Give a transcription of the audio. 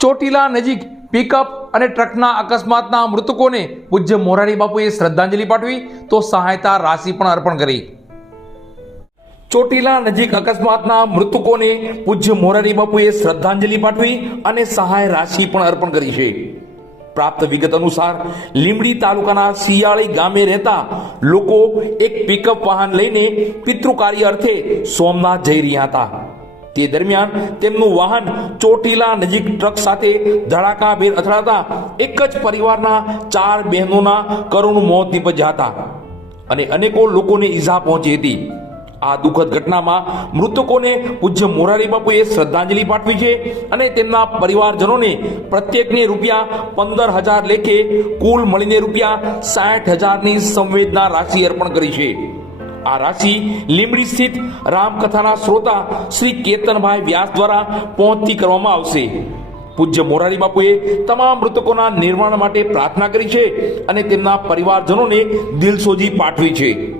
ચોટીલા નજીક પિકઅપ અને ટ્રકના અકસ્માતના મૃતકોને પૂજ્ય મોરારી બાપુએ શ્રદ્ધાંજલિ પાઠવી, તો સહાયતા રાશિ પણ અર્પણ કરી. ચોટીલા નજીક અકસ્માતના મૃતકોને પૂજ્ય મોરારી બાપુએ શ્રદ્ધાંજલિ પાઠવી અને સહાય રાશિ પણ અર્પણ કરી છે. પ્રાપ્ત વિગત અનુસાર, લીંબડી તાલુકાના શિયાળી ગામે રહેતા લોકો એક પિકઅપ વાહન લઈને પિતૃકાર્ય અર્થે સોમનાથ જઈ રહ્યા હતા. તે દરમિયાન તેમનું વાહન ચોટીલા નજીક ટ્રક સાથે ધડાકાભેર અથડાતા એક જ પરિવારના ચાર બહેનોના કરુણ મોત નીપજ્યા હતા. અને અનેકો લોકોને ઈજા પહોંચી હતી. આ દુઃખદ ઘટનામાં મૃતકોને પૂજ્ય મોરારી બાપુએ શ્રદ્ધાંજલિ પાઠવી છે અને તેમના પરિવારજનોને પ્રત્યેકને રૂપિયા પંદર હજાર લેખે કુલ મળીને રૂપિયા સાઠ હજારની સંવેદના રાશિ અર્પણ કરી છે. આ રાશિ લીંબડી સ્થિત રામકથાના શ્રોતા શ્રી કેતનભાઈ વ્યાસ દ્વારા પહોંચતી કરવામાં આવશે. પૂજ્ય મોરારી બાપુએ તમામ મૃતકોના નિર્માણ માટે પ્રાર્થના કરી છે અને તેમના પરિવારજનોને દિલસોજી પાઠવી છે.